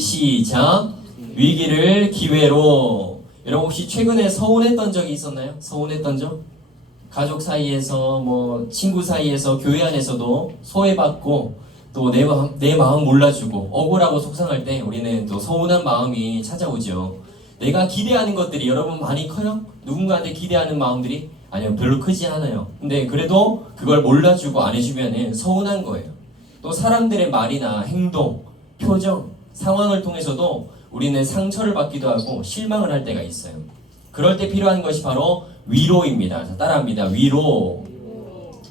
시작. 위기를 기회로. 여러분 혹시 최근에 서운했던 적이 있었나요? 서운했던 적? 가족 사이에서 뭐 친구 사이에서 교회 안에서도 소외받고 또 내 마음 몰라주고 억울하고 속상할 때 우리는 또 서운한 마음이 찾아오죠. 내가 기대하는 것들이 여러분 많이 커요? 누군가한테 기대하는 마음들이? 아니요, 별로 크지 않아요. 근데 그래도 그걸 몰라주고 안 해주면 서운한 거예요. 또 사람들의 말이나 행동, 표정, 상황을 통해서도 우리는 상처를 받기도 하고 실망을 할 때가 있어요. 그럴 때 필요한 것이 바로 위로입니다. 자, 따라합니다. 위로.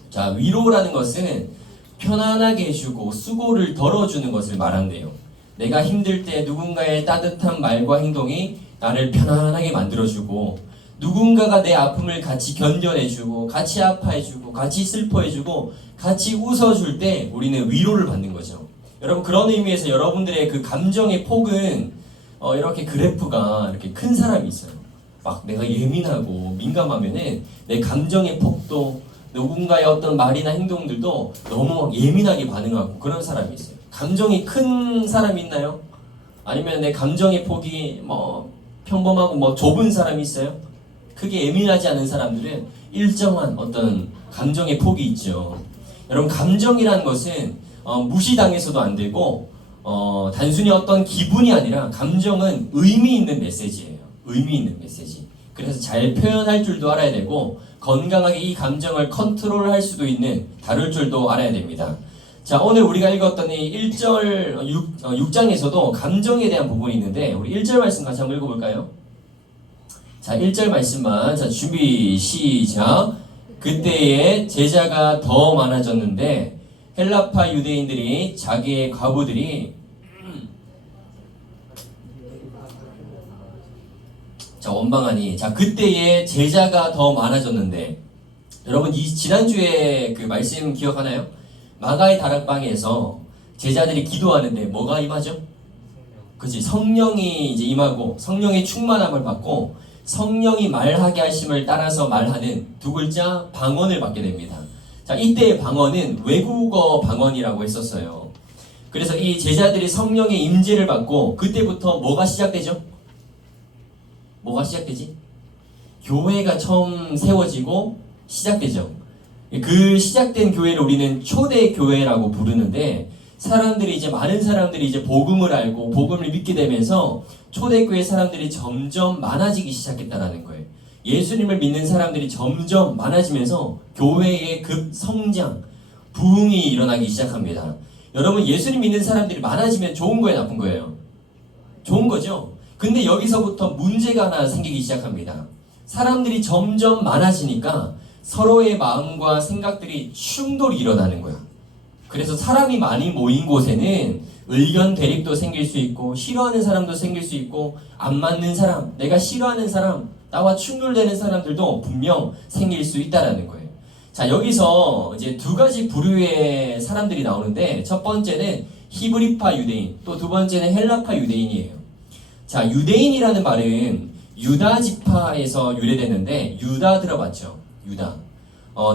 자, 위로라는 것은 편안하게 해주고 수고를 덜어주는 것을 말한대요. 내가 힘들 때 누군가의 따뜻한 말과 행동이 나를 편안하게 만들어주고, 누군가가 내 아픔을 같이 견뎌내주고 같이 아파해주고 같이 슬퍼해주고 같이 웃어줄 때 우리는 위로를 받는 거죠. 여러분, 그런 의미에서 여러분들의 그 감정의 폭은 이렇게 그래프가 이렇게 큰 사람이 있어요. 막 내가 예민하고 민감하면은 내 감정의 폭도 누군가의 어떤 말이나 행동들도 너무 예민하게 반응하고 그런 사람이 있어요. 감정이 큰 사람이 있나요? 아니면 내 감정의 폭이 뭐 평범하고 뭐 좁은 사람이 있어요? 크게 예민하지 않은 사람들은 일정한 어떤 감정의 폭이 있죠. 여러분, 감정이라는 것은 무시당해서도 안 되고 단순히 어떤 기분이 아니라 감정은 의미 있는 메시지예요. 의미 있는 메시지. 그래서 잘 표현할 줄도 알아야 되고 건강하게 이 감정을 컨트롤할 수도 있는, 다룰 줄도 알아야 됩니다. 자, 오늘 우리가 읽었던 이 1절 6장에서도 감정에 대한 부분이 있는데 우리 1절 말씀 같이 한번 읽어볼까요? 자, 1절 말씀만. 자, 준비 시작. 그때에 제자가 더 많아졌는데 헬라파 유대인들이 자기의 과부들이 자, 원방하니. 자, 그때에 제자가 더 많아졌는데, 여러분 이 지난주에 그 말씀 기억하나요? 마가의 다락방에서 제자들이 기도하는데 뭐가 임하죠? 그치, 성령이 이제 임하고 성령의 충만함을 받고 성령이 말하게 하심을 따라서 말하는 두 글자 방언을 받게 됩니다. 자, 이때의 방언은 외국어 방언이라고 했었어요. 그래서 이 제자들이 성령의 임재를 받고 그때부터 뭐가 시작되죠? 뭐가 시작되지? 교회가 처음 세워지고 시작되죠. 그 시작된 교회를 우리는 초대교회라고 부르는데, 사람들이 이제 많은 사람들이 이제 복음을 알고 복음을 믿게 되면서 초대교회 사람들이 점점 많아지기 시작했다라는 거예요. 예수님을 믿는 사람들이 점점 많아지면서 교회의 급성장, 부흥이 일어나기 시작합니다. 여러분, 예수님 믿는 사람들이 많아지면 좋은 거예요, 나쁜 거예요? 좋은 거죠. 근데 여기서부터 문제가 하나 생기기 시작합니다. 사람들이 점점 많아지니까 서로의 마음과 생각들이 충돌이 일어나는 거야. 그래서 사람이 많이 모인 곳에는 의견 대립도 생길 수 있고 싫어하는 사람도 생길 수 있고 안 맞는 사람, 내가 싫어하는 사람, 나와 충돌되는 사람들도 분명 생길 수 있다라는 거예요. 자, 여기서 이제 두 가지 부류의 사람들이 나오는데, 첫 번째는 히브리파 유대인, 또 두 번째는 헬라파 유대인이에요. 자, 유대인이라는 말은 유다 지파에서 유래됐는데, 유다 들어봤죠? 유다.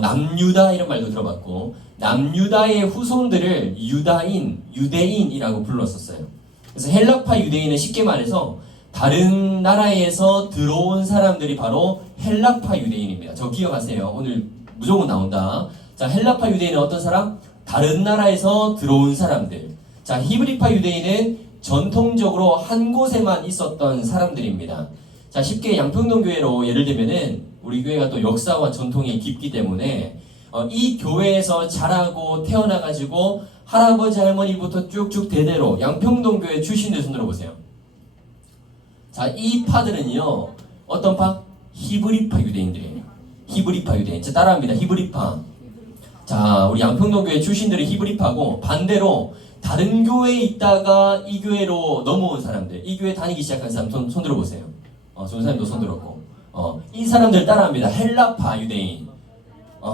남유다 이런 말도 들어봤고, 남유다의 후손들을 유대인이라고 불렀었어요. 그래서 헬라파 유대인은 쉽게 말해서 다른 나라에서 들어온 사람들이 바로 헬라파 유대인입니다. 저 기억하세요. 오늘 무조건 나온다. 자, 헬라파 유대인은 어떤 사람? 다른 나라에서 들어온 사람들. 자, 히브리파 유대인은 전통적으로 한 곳에만 있었던 사람들입니다. 자, 쉽게 양평동교회로 예를 들면은 우리 교회가 또 역사와 전통이 깊기 때문에 이 교회에서 자라고 태어나가지고 할아버지 할머니부터 쭉쭉 대대로 양평동교회 출신들 손 들어보세요. 자, 이 파들은요, 어떤 파? 히브리파 유대인들이에요. 히브리파 유대인. 자, 따라합니다. 히브리파. 자, 우리 양평동교회 출신들이 히브리파고, 반대로 다른 교회에 있다가 이 교회로 넘어온 사람들, 이 교회 다니기 시작한 사람 손 들어보세요. 전사님도 손 들었고, 이 사람들 따라합니다. 헬라파 유대인.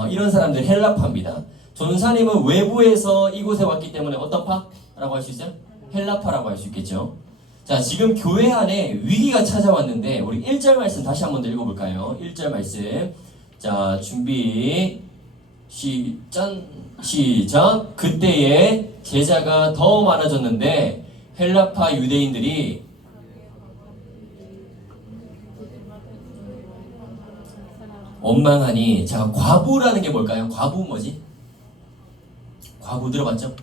이런 사람들 헬라파입니다. 전사님은 외부에서 이곳에 왔기 때문에 어떤 파라고 할 수 있어요? 헬라파라고 할 수 있겠죠. 자, 지금 교회 안에 위기가 찾아왔는데 우리 1절 말씀 다시 한번 더 읽어볼까요? 1절 말씀. 자, 준비 시작. 그때에 제자가 더 많아졌는데 헬라파 유대인들이 원망하니. 자, 과부라는 게 뭘까요? 과부 뭐지? 과부 들어봤죠?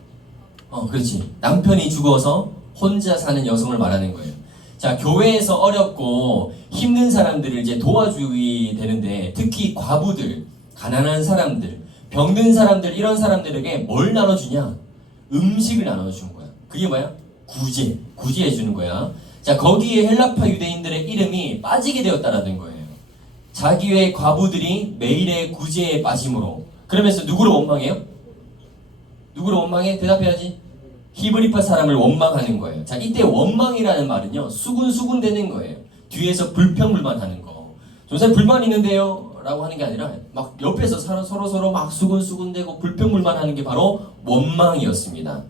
그렇지. 남편이 죽어서 혼자 사는 여성을 말하는 거예요. 자, 교회에서 어렵고 힘든 사람들을 이제 도와주기 되는데, 특히 과부들, 가난한 사람들, 병든 사람들, 이런 사람들에게 뭘 나눠주냐? 음식을 나눠주는 거야. 그게 뭐야? 구제해 주는 거야. 자, 거기에 헬라파 유대인들의 이름이 빠지게 되었다라는 거예요. 자기의 과부들이 매일의 구제에 빠짐으로. 그러면서 누구를 원망해요? 누구를 원망해? 대답해야지. 히브리파 사람을 원망하는 거예요. 자, 이때 원망이라는 말은요, 수군수군 되는 거예요. 뒤에서 불평불만하는 거. 전사님 불만 있는데요? 라고 하는 게 아니라 막 옆에서 서로 막 수군수군대고 불평불만하는 게 바로 원망이었습니다.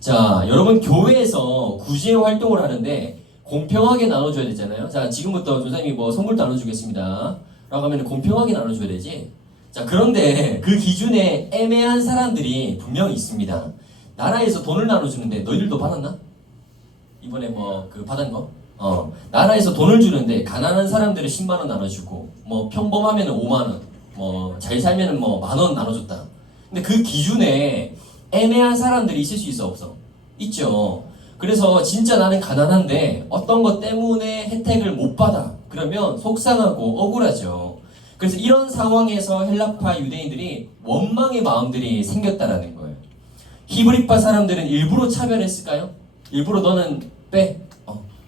자, 여러분 교회에서 구제 활동을 하는데 공평하게 나눠줘야 되잖아요. 자, 지금부터 전사님이 뭐 선물 나눠주겠습니다 라고 하면 공평하게 나눠줘야 되지. 자, 그런데 그 기준에 애매한 사람들이 분명히 있습니다. 나라에서 돈을 나눠주는데 너희들도 받았나? 이번에 뭐 그 받은 거? 나라에서 돈을 주는데 가난한 사람들은 10만원 나눠주고, 뭐 평범하면 5만원, 뭐 잘 살면 뭐 만원 나눠줬다. 근데 그 기준에 애매한 사람들이 있을 수 있어 없어? 있죠. 그래서 진짜 나는 가난한데 어떤 것 때문에 혜택을 못 받아. 그러면 속상하고 억울하죠. 그래서 이런 상황에서 헬라파 유대인들이 원망의 마음들이 생겼다라는 거예요. 히브리파 사람들은 일부러 차별했을까요? 일부러 너는 빼,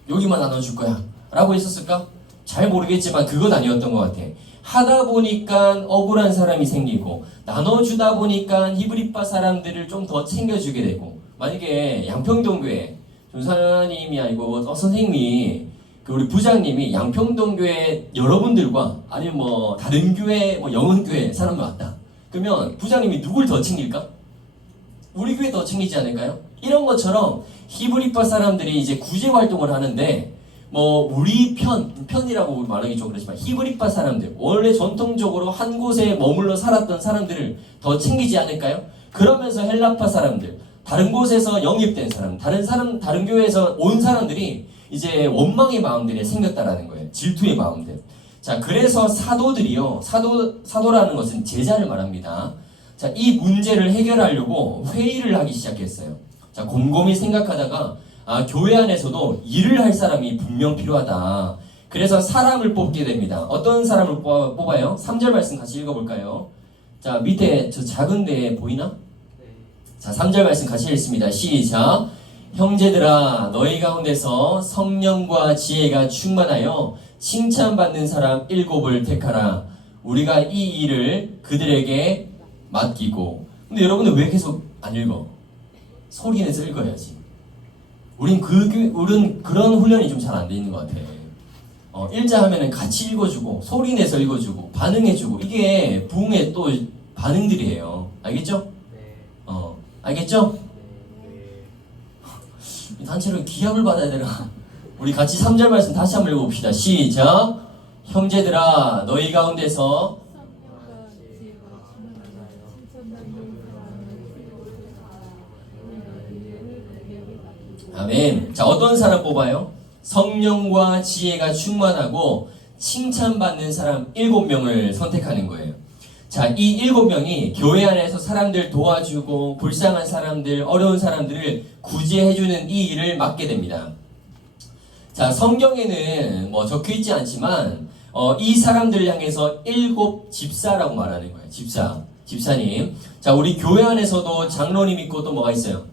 여기만 나눠줄 거야 라고 했었을까? 잘 모르겠지만 그건 아니었던 것 같아. 하다 보니까 억울한 사람이 생기고, 나눠주다 보니까 히브리파 사람들을 좀 더 챙겨주게 되고. 만약에 양평동교회 전사님이 아니고 선생님이, 우리 부장님이 양평동교회 여러분들과 아니면 뭐 다른 교회, 뭐 영흥교회 사람들 왔다. 그러면 부장님이 누굴 더 챙길까? 우리 교회 더 챙기지 않을까요? 이런 것처럼 히브리파 사람들이 이제 구제 활동을 하는데, 뭐 우리 편이라고 말하기 좀 그렇지만 히브리파 사람들, 원래 전통적으로 한 곳에 머물러 살았던 사람들을 더 챙기지 않을까요? 그러면서 헬라파 사람들, 다른 곳에서 영입된 사람, 다른 교회에서 온 사람들이 이제 원망의 마음들이 생겼다라는 거예요. 질투의 마음들. 자, 그래서 사도들이요, 사도라는 것은 제자를 말합니다. 자, 이 문제를 해결하려고 회의를 하기 시작했어요. 자, 곰곰이 생각하다가 교회 안에서도 일을 할 사람이 분명 필요하다. 그래서 사람을 뽑게 됩니다. 어떤 사람을 뽑아요? 3절 말씀 같이 읽어볼까요? 자, 밑에 저 작은 데 보이나? 자, 3절 말씀 같이 읽습니다. 시작. 형제들아, 너희 가운데서 성령과 지혜가 충만하여 칭찬받는 사람 7을 택하라. 우리가 이 일을 그들에게 맡기고. 근데 여러분들 왜 계속 안 읽어? 소리 내서 읽어야지. 우린 그런 훈련이 좀 잘 안 돼 있는 것 같아. 읽자 하면은 같이 읽어주고, 소리 내서 읽어주고, 반응해주고, 이게 부흥의 또 반응들이에요. 알겠죠? 알겠죠? 단체로 기합을 받아야 되나? 우리 같이 3절 말씀 다시 한번 읽어봅시다. 시작. 형제들아, 너희 가운데서 아멘. 자, 어떤 사람 뽑아요? 성령과 지혜가 충만하고 칭찬받는 사람 7명을 선택하는 거예요. 자, 이 7명이 교회 안에서 사람들 도와주고 불쌍한 사람들, 어려운 사람들을 구제해주는 이 일을 맡게 됩니다. 자, 성경에는 뭐 적혀있지 않지만 이 사람들을 향해서 7 집사라고 말하는 거예요. 집사님. 자, 우리 교회 안에서도 장로님 있고 또 뭐가 있어요?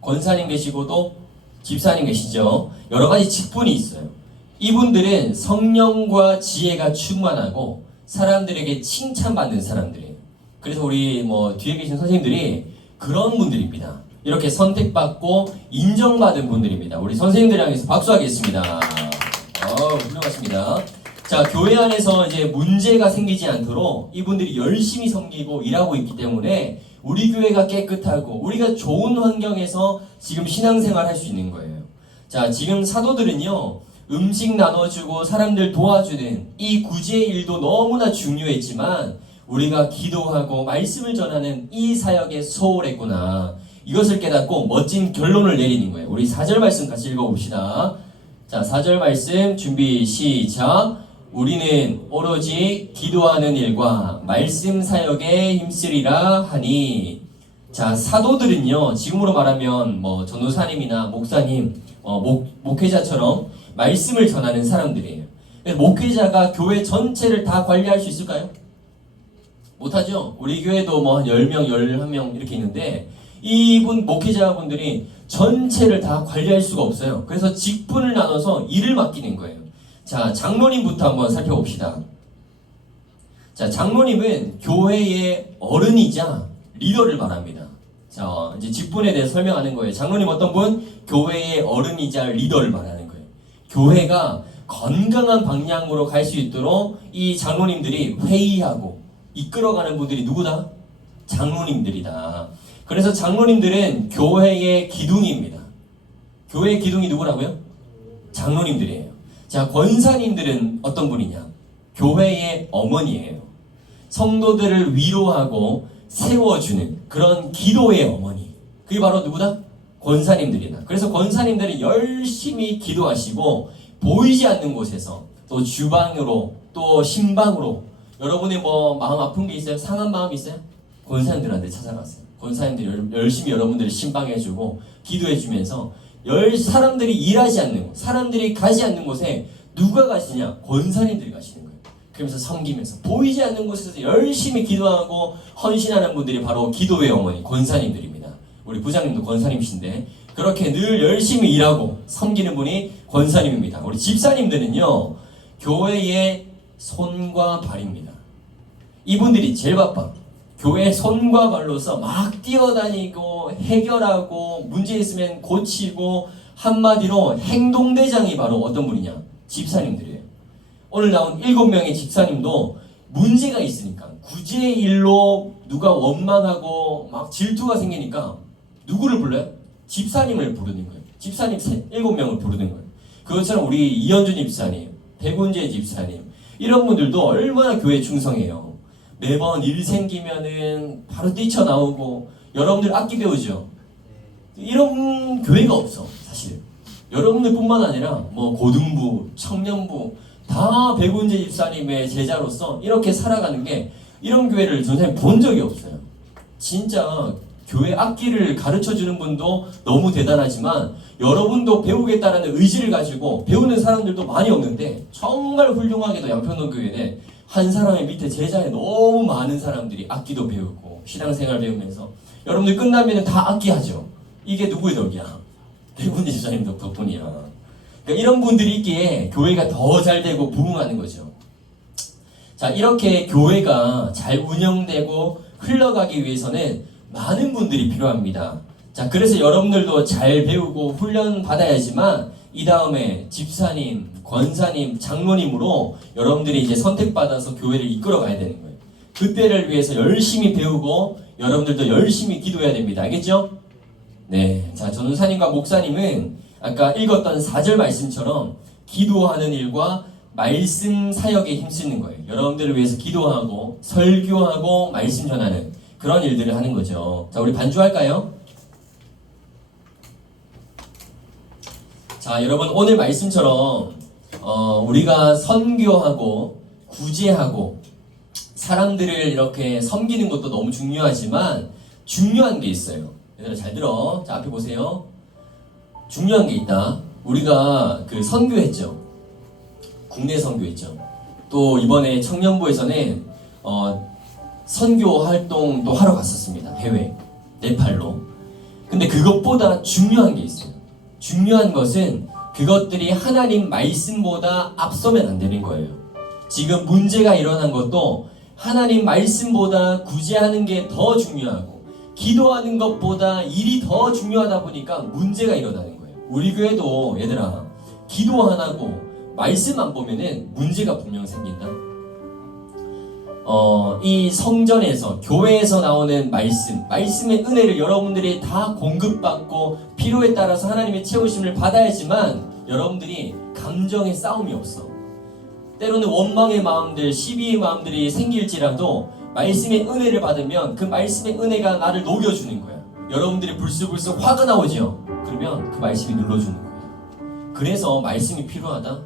권사님 계시고 또 집사님 계시죠. 여러 가지 직분이 있어요. 이분들은 성령과 지혜가 충만하고 사람들에게 칭찬받는 사람들이에요. 그래서 우리 뭐 뒤에 계신 선생님들이 그런 분들입니다. 이렇게 선택받고 인정받은 분들입니다. 우리 선생님들 향해서 박수하겠습니다. 훌륭하십니다. 자, 교회 안에서 이제 문제가 생기지 않도록 이분들이 열심히 섬기고 일하고 있기 때문에 우리 교회가 깨끗하고 우리가 좋은 환경에서 지금 신앙생활 할 수 있는 거예요. 자, 지금 사도들은요, 음식 나눠주고 사람들 도와주는 이 구제의 일도 너무나 중요했지만 우리가 기도하고 말씀을 전하는 이 사역에 소홀했구나. 이것을 깨닫고 멋진 결론을 내리는 거예요. 우리 4절 말씀 같이 읽어봅시다. 자, 4절 말씀 준비 시작. 우리는 오로지 기도하는 일과 말씀 사역에 힘쓰리라 하니. 자, 사도들은요, 지금으로 말하면 뭐 전도사님이나 목사님, 목회자처럼 말씀을 전하는 사람들이에요. 목회자가 교회 전체를 다 관리할 수 있을까요? 못하죠. 우리 교회도 뭐 한 10명, 11명 이렇게 있는데 이분 목회자분들이 전체를 다 관리할 수가 없어요. 그래서 직분을 나눠서 일을 맡기는 거예요. 자, 장로님부터 한번 살펴봅시다. 자, 장로님은 교회의 어른이자 리더를 말합니다. 자, 이제 직분에 대해서 설명하는 거예요. 장로님 어떤 분? 교회의 어른이자 리더를 말하는 거예요. 교회가 건강한 방향으로 갈 수 있도록 이 장로님들이 회의하고 이끌어가는 분들이 누구다? 장로님들이다. 그래서 장로님들은 교회의 기둥입니다. 교회의 기둥이 누구라고요? 장로님들이에요. 자, 권사님들은 어떤 분이냐? 교회의 어머니예요. 성도들을 위로하고 세워주는 그런 기도의 어머니. 그게 바로 누구다? 권사님들이다. 그래서 권사님들은 열심히 기도하시고 보이지 않는 곳에서 또 주방으로 또 신방으로 여러분의 뭐 마음 아픈 게 있어요? 상한 마음 있어요? 권사님들한테 찾아가세요. 권사님들이 열심히 여러분들을 신방해주고 기도해주면서 사람들이 일하지 않는 곳, 사람들이 가지 않는 곳에 누가 가시냐? 권사님들이 가시는 거예요. 그러면서 섬기면서 보이지 않는 곳에서 열심히 기도하고 헌신하는 분들이 바로 기도의 어머니 권사님들입니다. 우리 부장님도 권사님이신데 그렇게 늘 열심히 일하고 섬기는 분이 권사님입니다. 우리 집사님들은요, 교회의 손과 발입니다. 이분들이 제일 바빠. 교회 손과 발로서 막 뛰어다니고 해결하고 문제 있으면 고치고 한마디로 행동대장이 바로 어떤 분이냐? 집사님들이에요. 오늘 나온 7명의 집사님도 문제가 있으니까 구제의 일로 누가 원망하고 막 질투가 생기니까 누구를 불러요? 집사님을 부르는 거예요. 집사님 7명을 부르는 거예요. 그것처럼 우리 이현준 집사님, 백운재 집사님 이런 분들도 얼마나 교회에 충성해요. 매번 일 생기면은 바로 뛰쳐나오고 여러분들 악기 배우죠. 이런 교회가 없어 사실. 여러분들뿐만 아니라 뭐 고등부, 청년부 다 백운재 집사님의 제자로서 이렇게 살아가는 게 이런 교회를 전혀 본 적이 없어요. 진짜 교회 악기를 가르쳐주는 분도 너무 대단하지만 여러분도 배우겠다는 의지를 가지고 배우는 사람들도 많이 없는데 정말 훌륭하게도 양평동교회는 한 사람의 밑에 제자에 너무 많은 사람들이 악기도 배우고 신앙생활 배우면서 여러분들 끝나면 다 악기하죠. 이게 누구의 덕이야? 백운재 집사님 덕분이야. 그러니까 이런 분들이 있기에 교회가 더 잘 되고 부흥하는 거죠. 자, 이렇게 교회가 잘 운영되고 흘러가기 위해서는 많은 분들이 필요합니다. 자, 그래서 여러분들도 잘 배우고 훈련 받아야지만 이 다음에 집사님, 권사님, 장로님으로 여러분들이 이제 선택받아서 교회를 이끌어 가야 되는 거예요. 그때를 위해서 열심히 배우고 여러분들도 열심히 기도해야 됩니다. 알겠죠? 네. 자, 전도사님과 목사님은 아까 읽었던 4절 말씀처럼 기도하는 일과 말씀 사역에 힘쓰는 거예요. 여러분들을 위해서 기도하고 설교하고 말씀 전하는 그런 일들을 하는 거죠. 자, 우리 반주할까요? 자, 여러분 오늘 말씀처럼 우리가 선교하고 구제하고 사람들을 이렇게 섬기는 것도 너무 중요하지만 중요한 게 있어요. 얘들아 잘 들어. 자, 앞에 보세요. 중요한 게 있다. 우리가 그 선교했죠. 국내 선교했죠. 또 이번에 청년부에서는 선교 활동도 하러 갔었습니다. 해외 네팔로. 근데 그것보다 중요한 게 있어요. 중요한 것은 그것들이 하나님 말씀보다 앞서면 안 되는 거예요. 지금 문제가 일어난 것도 하나님 말씀보다 구제하는 게 더 중요하고 기도하는 것보다 일이 더 중요하다 보니까 문제가 일어나는 거예요. 우리 교회도 얘들아 기도 안 하고 말씀 안 보면은 문제가 분명 생긴다. 이 성전에서 교회에서 나오는 말씀의 은혜를 여러분들이 다 공급받고 필요에 따라서 하나님의 채우심을 받아야지만 여러분들이 감정의 싸움이 없어. 때로는 원망의 마음들, 시비의 마음들이 생길지라도 말씀의 은혜를 받으면 그 말씀의 은혜가 나를 녹여주는 거야. 여러분들이 불쑥불쑥 화가 나오죠. 그러면 그 말씀이 눌러주는 거예요. 그래서 말씀이 필요하다.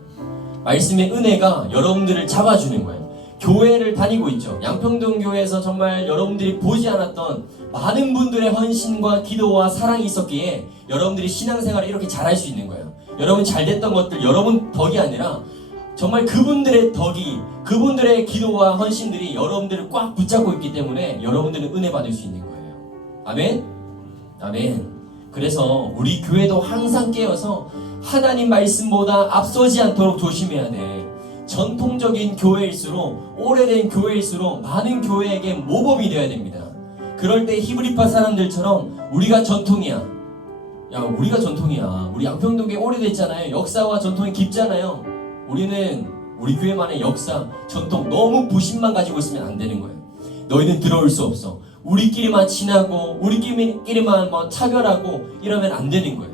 말씀의 은혜가 여러분들을 잡아주는 거예요. 교회를 다니고 있죠. 양평동 교회에서 정말 여러분들이 보지 않았던 많은 분들의 헌신과 기도와 사랑이 있었기에 여러분들이 신앙생활을 이렇게 잘할 수 있는 거예요. 여러분 잘됐던 것들 여러분 덕이 아니라 정말 그분들의 덕이, 그분들의 기도와 헌신들이 여러분들을 꽉 붙잡고 있기 때문에 여러분들은 은혜 받을 수 있는 거예요. 아멘? 아멘. 그래서 우리 교회도 항상 깨어서 하나님 말씀보다 앞서지 않도록 조심해야 돼. 전통적인 교회일수록, 오래된 교회일수록 많은 교회에게 모범이 되어야 됩니다. 그럴 때 히브리파 사람들처럼 우리가 전통이야. 야, 우리가 전통이야. 우리 양평동에 오래됐잖아요. 역사와 전통이 깊잖아요. 우리는 우리 교회만의 역사, 전통 너무 부심만 가지고 있으면 안 되는 거예요. 너희는 들어올 수 없어. 우리끼리만 친하고 우리끼리만 뭐 차별하고 이러면 안 되는 거예요.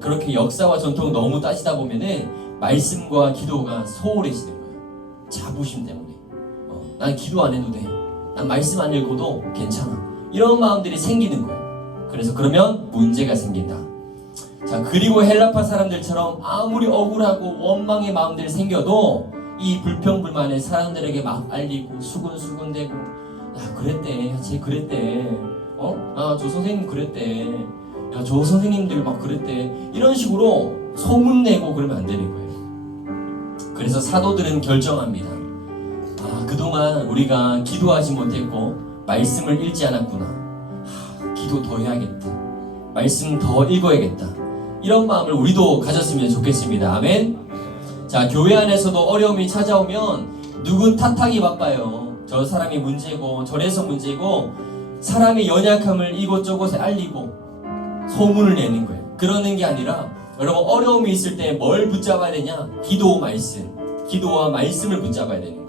그렇게 역사와 전통을 너무 따지다 보면은 말씀과 기도가 소홀해지는 거예요. 자부심 때문에. 난 기도 안 해도 돼. 난 말씀 안 읽어도 괜찮아. 이런 마음들이 생기는 거예요. 그래서 그러면 문제가 생긴다. 자, 그리고 헬라파 사람들처럼 아무리 억울하고 원망의 마음들이 생겨도 이 불평불만을 사람들에게 막 알리고 수군수군대고, 야 그랬대, 야 쟤 그랬대, 저 선생님 그랬대, 야 저 선생님들 막 그랬대, 이런 식으로 소문내고 그러면 안 되는 거예요. 그래서 사도들은 결정합니다. 그동안 우리가 기도하지 못했고 말씀을 읽지 않았구나. 기도 더 해야겠다. 말씀 더 읽어야겠다. 이런 마음을 우리도 가졌으면 좋겠습니다. 아멘. 자, 교회 안에서도 어려움이 찾아오면 누군 탓하기 바빠요. 저 사람이 문제고 저래서 문제고, 사람의 연약함을 이곳저곳에 알리고 소문을 내는 거예요. 그러는 게 아니라 여러분, 어려움이 있을 때 뭘 붙잡아야 되냐? 기도, 말씀. 기도와 말씀을 붙잡아야 되는 거예요.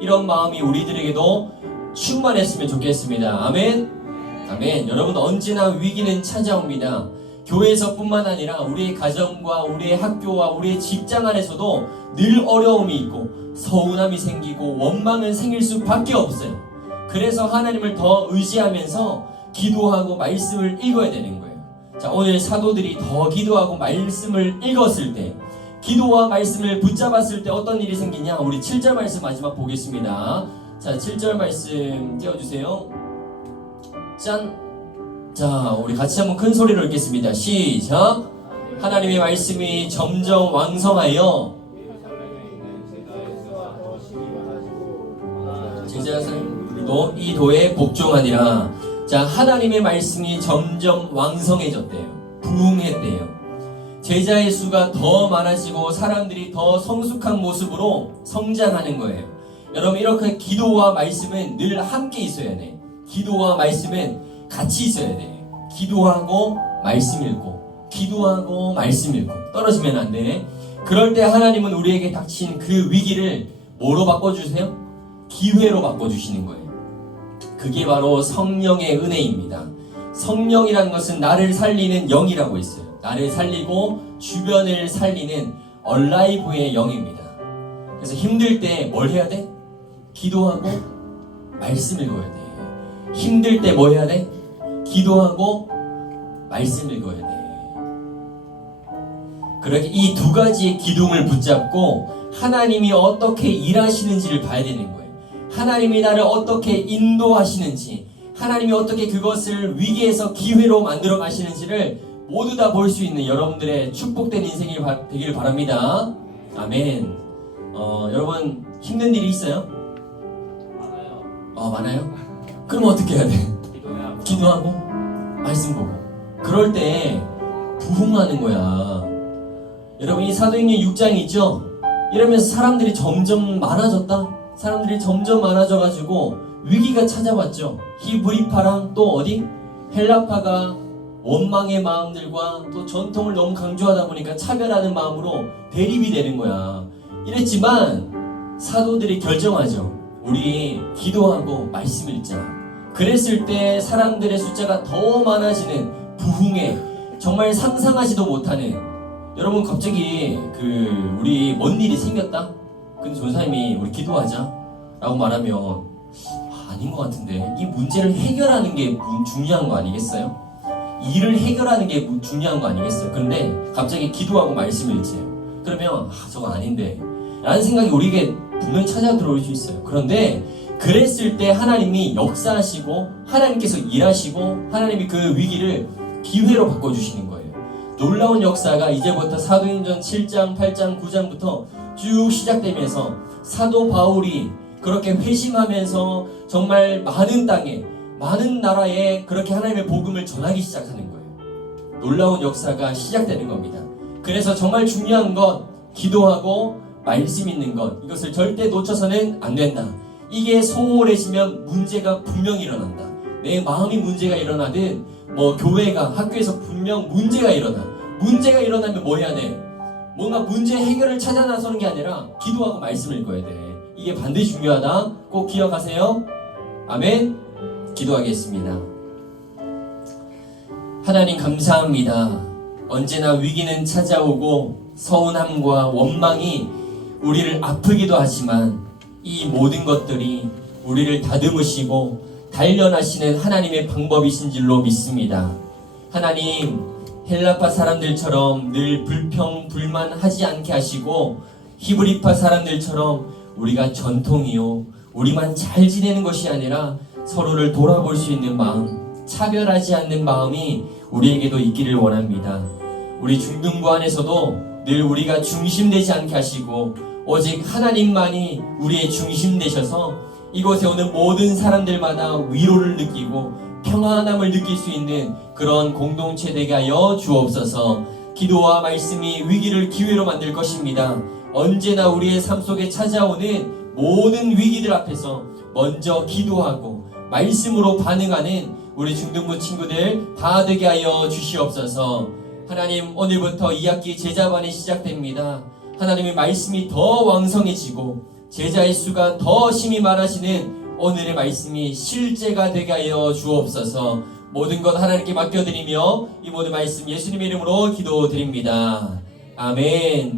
이런 마음이 우리들에게도 충만했으면 좋겠습니다. 아멘. 아멘. 여러분, 언제나 위기는 찾아옵니다. 교회에서뿐만 아니라 우리의 가정과 우리의 학교와 우리의 직장 안에서도 늘 어려움이 있고 서운함이 생기고 원망은 생길 수밖에 없어요. 그래서 하나님을 더 의지하면서 기도하고 말씀을 읽어야 되는 거예요. 자, 오늘 사도들이 더 기도하고 말씀을 읽었을 때, 기도와 말씀을 붙잡았을 때 어떤 일이 생기냐? 우리 7절 말씀 마지막 보겠습니다. 자, 7절 말씀 띄워주세요. 짠! 자, 우리 같이 한번 큰 소리로 읽겠습니다. 시작! 하나님의 말씀이 점점 왕성하여 제자들도 이 도에 복종하니라. 자, 하나님의 말씀이 점점 왕성해졌대요. 부흥했대요. 제자의 수가 더 많아지고 사람들이 더 성숙한 모습으로 성장하는 거예요. 여러분, 이렇게 기도와 말씀은 늘 함께 있어야 돼. 기도와 말씀은 같이 있어야 돼. 기도하고 말씀 읽고, 기도하고 말씀 읽고, 떨어지면 안 돼. 그럴 때 하나님은 우리에게 닥친 그 위기를 뭐로 바꿔주세요? 기회로 바꿔주시는 거예요. 그게 바로 성령의 은혜입니다. 성령이라는 것은 나를 살리는 영이라고 했어요. 나를 살리고 주변을 살리는 얼라이브의 영입니다. 그래서 힘들 때 뭘 해야 돼? 기도하고 말씀 읽어야 돼. 힘들 때 뭐 해야 돼? 기도하고 말씀 읽어야 돼. 그렇게 이 두 가지의 기둥을 붙잡고 하나님이 어떻게 일하시는지를 봐야 되는 거예요. 하나님이 나를 어떻게 인도하시는지, 하나님이 어떻게 그것을 위기에서 기회로 만들어 가시는지를 모두 다 볼 수 있는 여러분들의 축복된 인생이 되길 바랍니다. 아멘. 여러분, 힘든 일이 있어요? 많아요. 많아요? 그럼 어떻게 해야 돼? 기도하고 말씀 보고. 그럴 때 부흥하는 거야. 여러분, 이 사도행전 6장이 있죠? 이러면서 사람들이 점점 많아졌다. 사람들이 점점 많아져가지고 위기가 찾아왔죠. 히브리파랑 또 어디? 헬라파가 원망의 마음들과 또 전통을 너무 강조하다 보니까 차별하는 마음으로 대립이 되는 거야. 이랬지만 사도들이 결정하죠. 우리 기도하고 말씀 읽자. 그랬을 때 사람들의 숫자가 더 많아지는 부흥에, 정말 상상하지도 못하는, 여러분 갑자기 우리 뭔 일이 생겼다? 근데 전사님이 우리 기도하자 라고 말하면 아닌 것 같은데 이 문제를 해결하는 게 중요한 거 아니겠어요? 일을 해결하는 게 중요한 거 아니겠어요? 그런데 갑자기 기도하고 말씀을 읽지요. 그러면 저거 아닌데 라는 생각이 우리에게 분명히 찾아 들어올 수 있어요. 그런데 그랬을 때 하나님이 역사하시고 하나님께서 일하시고 하나님이 그 위기를 기회로 바꿔주시는 거예요. 놀라운 역사가 이제부터 사도행전 7장, 8장, 9장부터 쭉 시작되면서 사도 바울이 그렇게 회심하면서 정말 많은 땅에 많은 나라에 그렇게 하나님의 복음을 전하기 시작하는 거예요. 놀라운 역사가 시작되는 겁니다. 그래서 정말 중요한 건 기도하고 말씀 있는 것, 이것을 절대 놓쳐서는 안 된다. 이게 소홀해지면 문제가 분명히 일어난다. 내 마음이 문제가 일어나든 교회가 학교에서 분명 문제가 일어나면 뭐 해야 돼? 뭔가 문제 해결을 찾아 나서는 게 아니라 기도하고 말씀을 읽어야 돼. 이게 반드시 중요하다. 꼭 기억하세요. 아멘. 기도하겠습니다. 하나님 감사합니다. 언제나 위기는 찾아오고 서운함과 원망이 우리를 아프기도 하지만 이 모든 것들이 우리를 다듬으시고 단련하시는 하나님의 방법이신 줄로 믿습니다. 하나님, 헬라파 사람들처럼 늘 불평, 불만하지 않게 하시고 히브리파 사람들처럼 우리가 전통이요, 우리만 잘 지내는 것이 아니라 서로를 돌아볼 수 있는 마음, 차별하지 않는 마음이 우리에게도 있기를 원합니다. 우리 중등부 안에서도 늘 우리가 중심되지 않게 하시고 오직 하나님만이 우리의 중심 되셔서 이곳에 오는 모든 사람들마다 위로를 느끼고 평안함을 느낄 수 있는 그런 공동체 되게 하여 주옵소서. 기도와 말씀이 위기를 기회로 만들 것입니다. 언제나 우리의 삶 속에 찾아오는 모든 위기들 앞에서 먼저 기도하고 말씀으로 반응하는 우리 중등부 친구들 다 되게 하여 주시옵소서. 하나님, 오늘부터 2학기 제자반이 시작됩니다. 하나님의 말씀이 더 왕성해지고 제자의 수가 더 심히 많아지는 오늘의 말씀이 실제가 되게 하여 주옵소서. 모든 것 하나님께 맡겨드리며 이 모든 말씀 예수님의 이름으로 기도드립니다. 아멘.